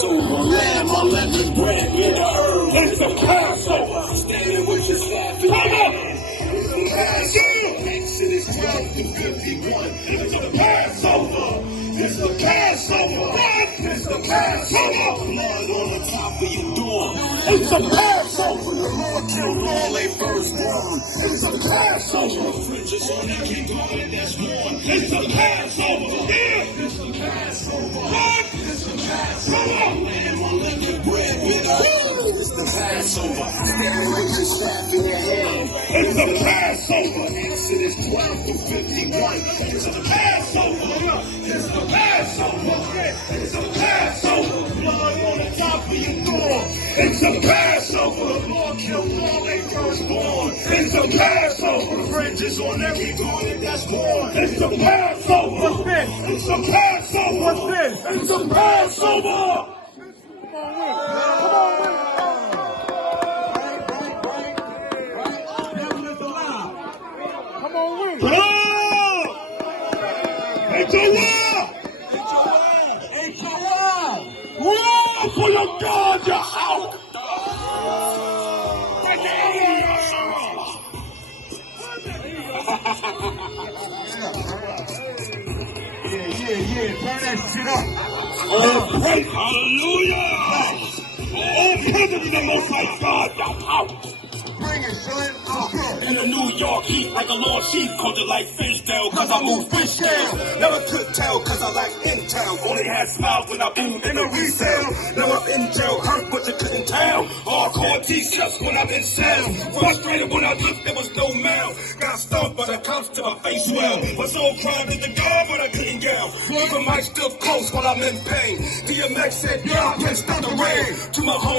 Passover, lamb, unleavened bread, bitter herbs. It's a Passover. Standing with your staff in your hand. It's a Passover. Exodus 12 to 51. It's a Passover. It's the Passover. It's the Passover. Blood on the top of your door. It's a Passover. The Lord killed all they firstborn. It's a Passover. Fringes on every garment that's worn. It's a Passover. Yeah. It's a Passover. What? It's a Passover. Lamb, unleavened bread, bitter herbs. It's the Passover. Standing with your staff in your hand. It's a Passover. Exodus 12 to 51. It's a Passover. It's the Passover. It's a Passover. Blood on the top of your door. It's a Passover. The Lord killed all they firstborn. It's a Passover. Fringes on every garment that's worn. It's a Passover. What's this? It's a Passover. What's this? It's a Passover. Come on, win. H.O.I. H.O.I. Roar for your God, your house. Yeah. Turn that shit up. Oh, praise, hallelujah. Oh, praise to the Most High God, your house. Bring it, son. In the New York heat, like a long sheep, culture like Fishtail, cause I move fish scale. Never could tell, cause I like intel. Only had smiles when I boomed in a resale. Never in jail, hurt, but you couldn't tell. Hardcore T-shirts when I'm in cell. Frustrated when I looked, there was no mail. Got stumped by the cops to my face well. Was so proud of the guard, but I couldn't yell. Even my still close while I'm in pain. DMX said, yeah, I pinched out the rain. To my home.